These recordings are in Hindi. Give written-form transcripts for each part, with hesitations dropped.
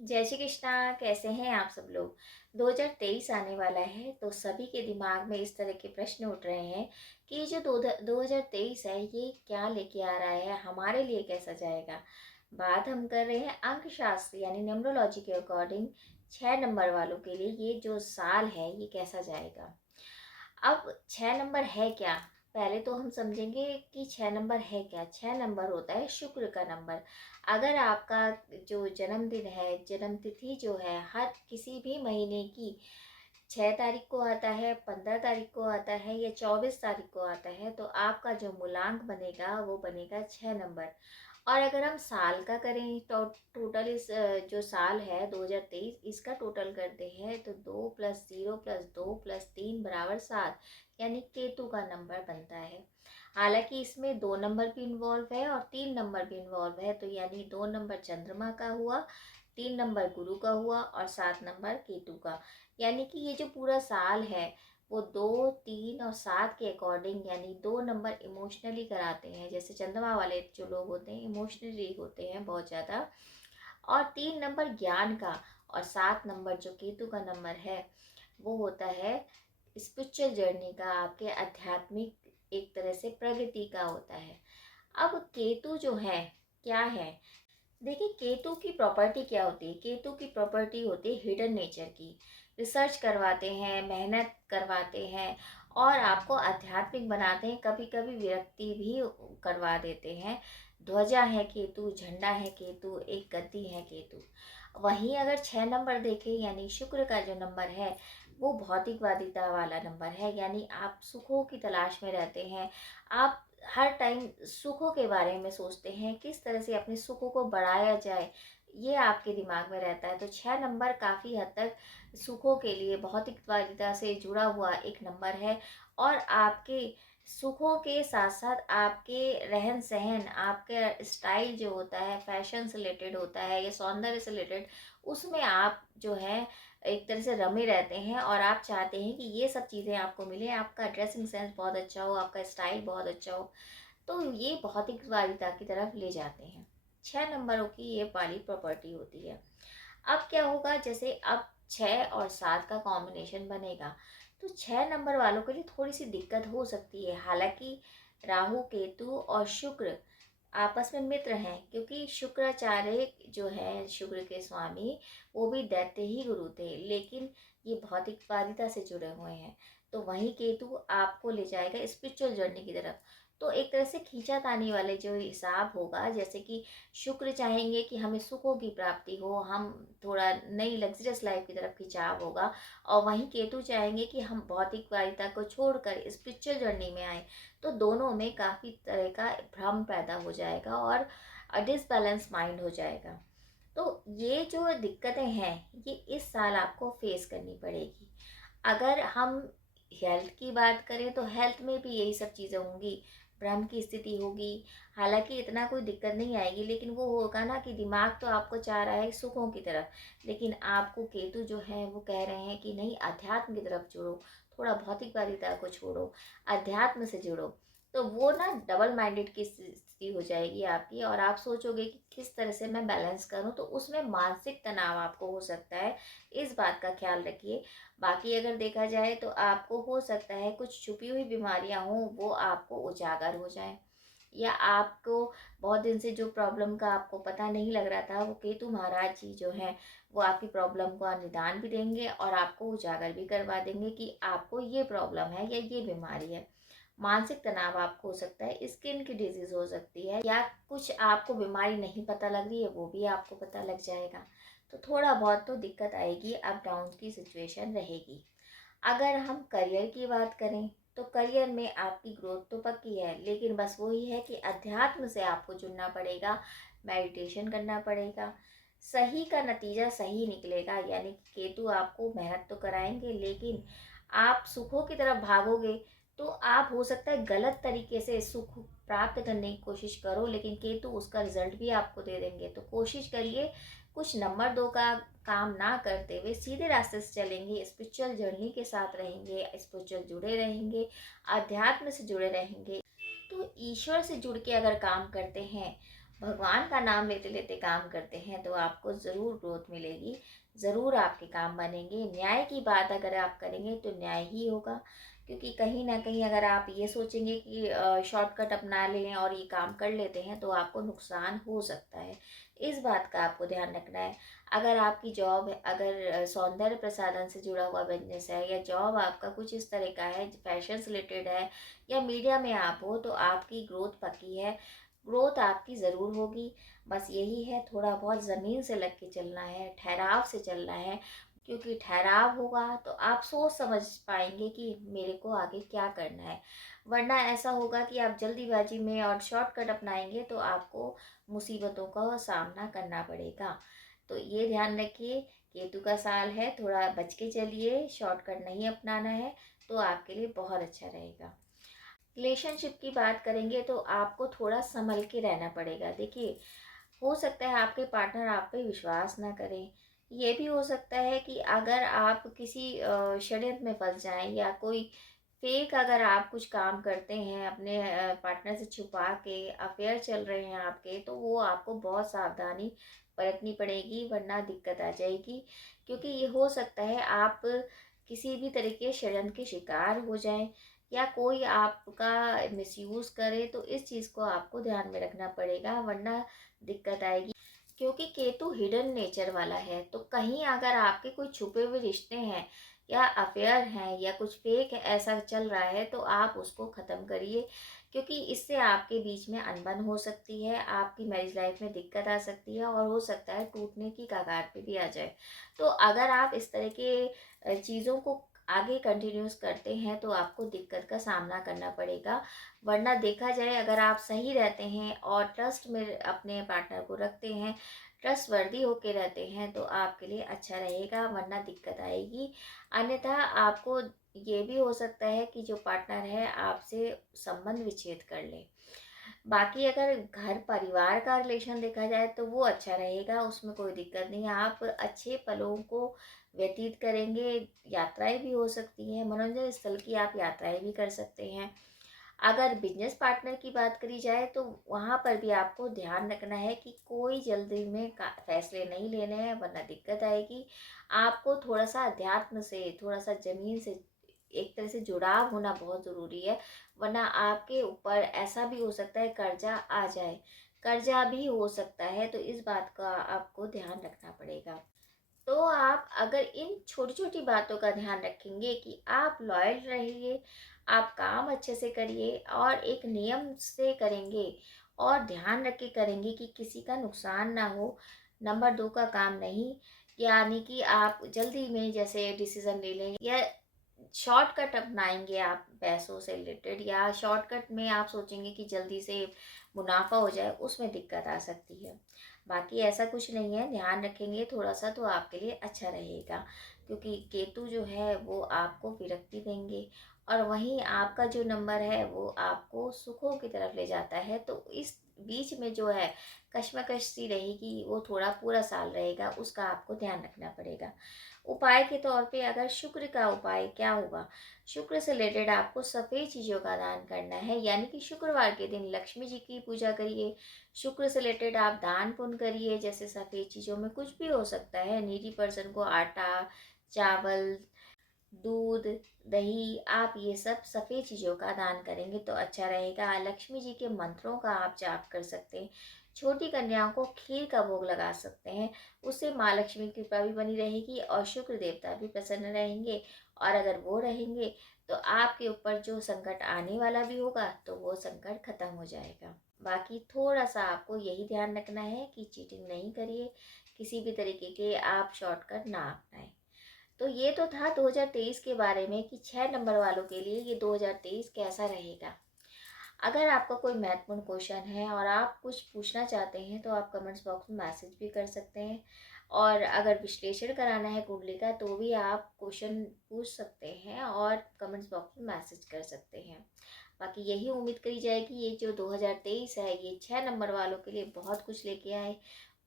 जय श्री कृष्णा। कैसे हैं आप सब लोग। 2023 आने वाला है तो सभी के दिमाग में इस तरह के प्रश्न उठ रहे हैं कि ये जो 2023 है ये क्या लेके आ रहा है, हमारे लिए कैसा जाएगा। बात हम कर रहे हैं अंकशास्त्र यानी न्यूमरोलॉजी के अकॉर्डिंग 6 नंबर वालों के लिए ये जो साल है ये कैसा जाएगा। अब 6 नंबर है क्या, पहले तो हम समझेंगे कि 6 नंबर है क्या। 6 नंबर होता है शुक्र का नंबर। अगर आपका जो जन्मदिन है, जन्म तिथि जो है हर किसी भी महीने की 6 तारीख को आता है, 15 तारीख को आता है या 24 तारीख को आता है, तो आपका जो मूलांक बनेगा वो बनेगा 6 नंबर। और अगर हम साल का करें तो टोटल इस जो साल है 2023 इसका टोटल करते हैं तो 2 + 0 + 2 + 3 = 7, यानी केतु का नंबर बनता है। हालांकि इसमें 2 नंबर भी इन्वॉल्व है और 3 नंबर भी इन्वॉल्व है, तो यानी 2 नंबर चंद्रमा का हुआ, 3 नंबर गुरु का हुआ और 7 नंबर केतु का। यानी कि ये जो पूरा साल है वो 2, 3 और 7 के अकॉर्डिंग, यानी 2 नंबर इमोशनली कराते हैं। जैसे चंद्रमा वाले जो लोग होते हैं इमोशनली होते हैं बहुत ज़्यादा, और 3 नंबर ज्ञान का, और 7 नंबर जो केतु का नंबर है वो होता है स्पिरिचुअल जर्नी का, आपके आध्यात्मिक एक तरह से प्रगति का होता है। अब केतु जो है क्या है, देखिए केतु की प्रॉपर्टी क्या होती है। केतु की प्रॉपर्टी होती है हिडन नेचर की। रिसर्च करवाते हैं, मेहनत करवाते हैं और आपको आध्यात्मिक बनाते हैं, कभी कभी विरक्ति भी करवा देते हैं। ध्वजा है केतु, झंडा है केतु, एक गद्दी है केतु। वहीं अगर 6 नंबर देखें यानी शुक्र का जो नंबर है वो भौतिकवादिता वाला नंबर है, यानी आप सुखों की तलाश में रहते हैं। आप हर टाइम सुखों के बारे में सोचते हैं, किस तरह से अपने सुखों को बढ़ाया जाए, ये आपके दिमाग में रहता है। तो 6 नंबर काफ़ी हद तक सुखों के लिए भौतिकवादिता से जुड़ा हुआ एक नंबर है। और आपके सुखों के साथ साथ आपके रहन सहन, आपके स्टाइल जो होता है, फैशन से रिलेटेड होता है या सौंदर्य से रिलेटेड, उसमें आप जो है एक तरह से रमे रहते हैं और आप चाहते हैं कि ये सब चीज़ें आपको मिले। आपका ड्रेसिंग सेंस बहुत अच्छा हो, आपका स्टाइल बहुत अच्छा हो, तो ये भौतिकवादिता की तरफ ले जाते हैं। 6 नंबरों की ये वाली प्रॉपर्टी होती है। अब क्या होगा, जैसे अब 6 और 7 का कॉम्बिनेशन बनेगा तो 6 नंबर वालों के लिए थोड़ी सी दिक्कत हो सकती है। हालांकि राहु केतु और शुक्र आपस में मित्र हैं, क्योंकि शुक्राचार्य जो है शुक्र के स्वामी वो भी दैत्य ही गुरु थे, लेकिन ये भौतिकवादिता से जुड़े हुए हैं। तो वहीं केतु आपको ले जाएगा स्पिरिचुअल जर्नी की तरफ। तो एक तरह से खींचातानी वाले जो हिसाब होगा, जैसे कि शुक्र चाहेंगे कि हमें सुखों की प्राप्ति हो, हम थोड़ा नई लग्जरियस लाइफ की तरफ खिंचाव होगा, और वहीं केतु चाहेंगे कि हम भौतिकवादिता को छोड़कर स्पिरिचुअल जर्नी में आए। तो दोनों में काफ़ी तरह का भ्रम पैदा हो जाएगा और डिसबैलेंस माइंड हो जाएगा। तो ये जो दिक्कतें हैं ये इस साल आपको फेस करनी पड़ेगी। अगर हम हेल्थ की बात करें तो हेल्थ में भी यही सब चीज़ें होंगी, भ्रम की स्थिति होगी। हालांकि इतना कोई दिक्कत नहीं आएगी, लेकिन वो होगा ना कि दिमाग तो आपको चाह रहा है सुखों की तरफ, लेकिन आपको केतु जो है वो कह रहे हैं कि नहीं, अध्यात्म की तरफ जुड़ो, थोड़ा भौतिकवादिता को छोड़ो, अध्यात्म से जुड़ो। तो वो ना डबल माइंडेड की स्थिति हो जाएगी आपकी, और आप सोचोगे कि किस तरह से मैं बैलेंस करूं, तो उसमें मानसिक तनाव आपको हो सकता है। इस बात का ख्याल रखिए। बाकी अगर देखा जाए तो आपको हो सकता है कुछ छुपी हुई बीमारियां हों वो आपको उजागर हो जाएं, या आपको बहुत दिन से जो प्रॉब्लम का आपको पता नहीं लग रहा था, वो केतु महाराज जी जो हैं वो आपकी प्रॉब्लम का निदान भी देंगे और आपको उजागर भी करवा देंगे कि आपको ये प्रॉब्लम है या ये बीमारी है। मानसिक तनाव आपको हो सकता है, स्किन की डिजीज हो सकती है, या कुछ आपको बीमारी नहीं पता लग रही है वो भी आपको पता लग जाएगा। तो थोड़ा बहुत तो दिक्कत आएगी, अप डाउन की सिचुएशन रहेगी। अगर हम करियर की बात करें तो करियर में आपकी ग्रोथ तो पक्की है, लेकिन बस वही है कि अध्यात्म से आपको जुड़ना पड़ेगा, मेडिटेशन करना पड़ेगा। सही का नतीजा सही निकलेगा, यानी कि केतु आपको मेहनत तो कराएंगे, लेकिन आप सुखों की तरफ भागोगे तो आप हो सकता है गलत तरीके से सुख प्राप्त करने की कोशिश करो, लेकिन केतु उसका रिजल्ट भी आपको दे देंगे। तो कोशिश करिए कुछ नंबर 2 का काम ना करते हुए सीधे रास्ते से चलेंगे, स्पिरिचुअल जर्नी के साथ रहेंगे, स्पिरिचुअल जुड़े रहेंगे, अध्यात्म से जुड़े रहेंगे, तो ईश्वर से जुड़ के अगर काम करते हैं भगवान का नाम लेते लेते काम करते हैं तो आपको ज़रूर ग्रोथ मिलेगी, ज़रूर आपके काम बनेंगे। न्याय की बात अगर आप करेंगे तो न्याय ही होगा, क्योंकि कहीं ना कहीं अगर आप ये सोचेंगे कि शॉर्टकट अपना लें और ये काम कर लेते हैं तो आपको नुकसान हो सकता है। इस बात का आपको ध्यान रखना है। अगर आपकी जॉब अगर सौंदर्य प्रसाधन से जुड़ा हुआ बिजनेस है, या जॉब आपका कुछ इस तरह का है, फैशन से रिलेटेड है, या मीडिया में आप हो, तो आपकी ग्रोथ पक्की है, ग्रोथ आपकी ज़रूर होगी। बस यही है, थोड़ा बहुत ज़मीन से लग के चलना है, ठहराव से चलना है, क्योंकि ठहराव होगा तो आप सोच समझ पाएंगे कि मेरे को आगे क्या करना है। वरना ऐसा होगा कि आप जल्दीबाजी में और शॉर्टकट अपनाएंगे तो आपको मुसीबतों का सामना करना पड़ेगा। तो ये ध्यान रखिए, केतु का साल है, थोड़ा बच के चलिए, शॉर्टकट नहीं अपनाना है, तो आपके लिए बहुत अच्छा रहेगा। रिलेशनशिप की बात करेंगे तो आपको थोड़ा संभल के रहना पड़ेगा। देखिए, हो सकता है आपके पार्टनर आप पे विश्वास ना करें। ये भी हो सकता है कि अगर आप किसी षड्यंत्र में फंस जाएं, या कोई फेक अगर आप कुछ काम करते हैं अपने पार्टनर से छुपा के, अफेयर चल रहे हैं आपके, तो वो आपको बहुत सावधानी बरतनी पड़ेगी, वरना दिक्कत आ जाएगी। क्योंकि ये हो सकता है आप किसी भी तरह के षड्यंत्र के शिकार हो जाएं, या कोई आपका मिसयूज़ करे, तो इस चीज़ को आपको ध्यान में रखना पड़ेगा, वरना दिक्कत आएगी। क्योंकि केतु हिडन नेचर वाला है, तो कहीं अगर आपके कोई छुपे हुए रिश्ते हैं, या अफेयर हैं, या कुछ फेक ऐसा चल रहा है, तो आप उसको ख़त्म करिए। क्योंकि इससे आपके बीच में अनबन हो सकती है, आपकी मैरिज लाइफ में दिक्कत आ सकती है, और हो सकता है टूटने की कगार पे भी आ जाए। तो अगर आप इस तरह के चीज़ों को आगे कंटिन्यूस करते हैं तो आपको दिक्कत का सामना करना पड़ेगा। वरना देखा जाए, अगर आप सही रहते हैं और ट्रस्ट में अपने पार्टनर को रखते हैं, ट्रस्टवर्दी होके रहते हैं, तो आपके लिए अच्छा रहेगा, वरना दिक्कत आएगी। अन्यथा आपको ये भी हो सकता है कि जो पार्टनर है आपसे संबंध विच्छेद कर ले। बाकी अगर घर परिवार का रिलेशन देखा जाए तो वो अच्छा रहेगा, उसमें कोई दिक्कत नहीं है। आप अच्छे पलों को व्यतीत करेंगे, यात्राएं भी हो सकती हैं, मनोरंजन स्थल की आप यात्राएं भी कर सकते हैं। अगर बिजनेस पार्टनर की बात करी जाए तो वहाँ पर भी आपको ध्यान रखना है कि कोई जल्दी में फैसले नहीं लेने हैं, वरना दिक्कत आएगी। आपको थोड़ा सा अध्यात्म से, थोड़ा सा जमीन से एक तरह से जुड़ाव होना बहुत ज़रूरी है, वरना आपके ऊपर ऐसा भी हो सकता है कर्जा आ जाए, कर्जा भी हो सकता है, तो इस बात का आपको ध्यान रखना पड़ेगा। तो आप अगर इन छोटी छोटी बातों का ध्यान रखेंगे कि आप लॉयल रहिए, आप काम अच्छे से करिए और एक नियम से करेंगे, और ध्यान रख के करेंगे कि किसी का नुकसान ना हो, नंबर 2 का काम नहीं, यानी कि आप जल्दी में जैसे डिसीजन ले लें, या शॉर्टकट अपनाएंगे आप पैसों से रिलेटेड, या शॉर्टकट में आप सोचेंगे कि जल्दी से मुनाफा हो जाए, उसमें दिक्कत आ सकती है। बाकी ऐसा कुछ नहीं है, ध्यान रखेंगे थोड़ा सा तो आपके लिए अच्छा रहेगा। क्योंकि केतु जो है वो आपको विरक्ति देंगे, और वहीं आपका जो नंबर है वो आपको सुखों की तरफ ले जाता है, तो इस बीच में जो है कश्मकश सी रहेगी, वो थोड़ा पूरा साल रहेगा, उसका आपको ध्यान रखना पड़ेगा। उपाय के तौर पे अगर शुक्र का उपाय क्या होगा, शुक्र से रिलेटेड आपको सफ़ेद चीज़ों का दान करना है, यानी कि शुक्रवार के दिन लक्ष्मी जी की पूजा करिए। शुक्र से रिलेटेड आप दान पुण्य करिए, जैसे सफ़ेद चीज़ों में कुछ भी हो सकता है, नीडी पर्सन को आटा, चावल, दूध, दही, आप ये सब सफ़ेद चीज़ों का दान करेंगे तो अच्छा रहेगा। लक्ष्मी जी के मंत्रों का आप जाप कर सकते हैं। छोटी कन्याओं को खीर का भोग लगा सकते हैं, उससे माँ लक्ष्मी की कृपा भी बनी रहेगी और शुक्र देवता भी प्रसन्न रहेंगे। और अगर वो रहेंगे तो आपके ऊपर जो संकट आने वाला भी होगा तो वो संकट खत्म हो जाएगा। बाकी थोड़ा सा आपको यही ध्यान रखना है कि चीटिंग नहीं करिए, किसी भी तरीके के आप शॉर्टकट ना अपनाएं। तो ये तो था 2023 के बारे में कि 6 नंबर वालों के लिए ये 2023 कैसा रहेगा। अगर आपका कोई महत्वपूर्ण क्वेश्चन है और आप कुछ पूछना चाहते हैं तो आप कमेंट्स बॉक्स में मैसेज भी कर सकते हैं, और अगर विश्लेषण कराना है कुंडली का तो भी आप क्वेश्चन पूछ सकते हैं और कमेंट्स बॉक्स में मैसेज कर सकते हैं। बाकी यही उम्मीद करी जाए कि ये जो 2023 है ये 6 नंबर वालों के लिए बहुत कुछ लेके आए।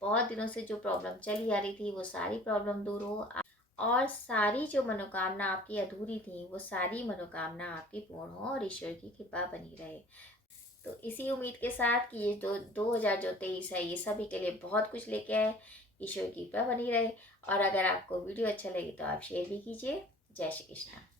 बहुत दिनों से जो प्रॉब्लम चली आ रही थी वो सारी प्रॉब्लम दूर हो, और सारी जो मनोकामना आपकी अधूरी थी वो सारी मनोकामना आपकी पूर्ण हो, और ईश्वर की कृपा बनी रहे। तो इसी उम्मीद के साथ कि ये 2023 है ये सभी के लिए बहुत कुछ लेके आए। ईश्वर की कृपा बनी रहे। और अगर आपको वीडियो अच्छा लगे तो आप शेयर भी कीजिए। जय श्री कृष्णा।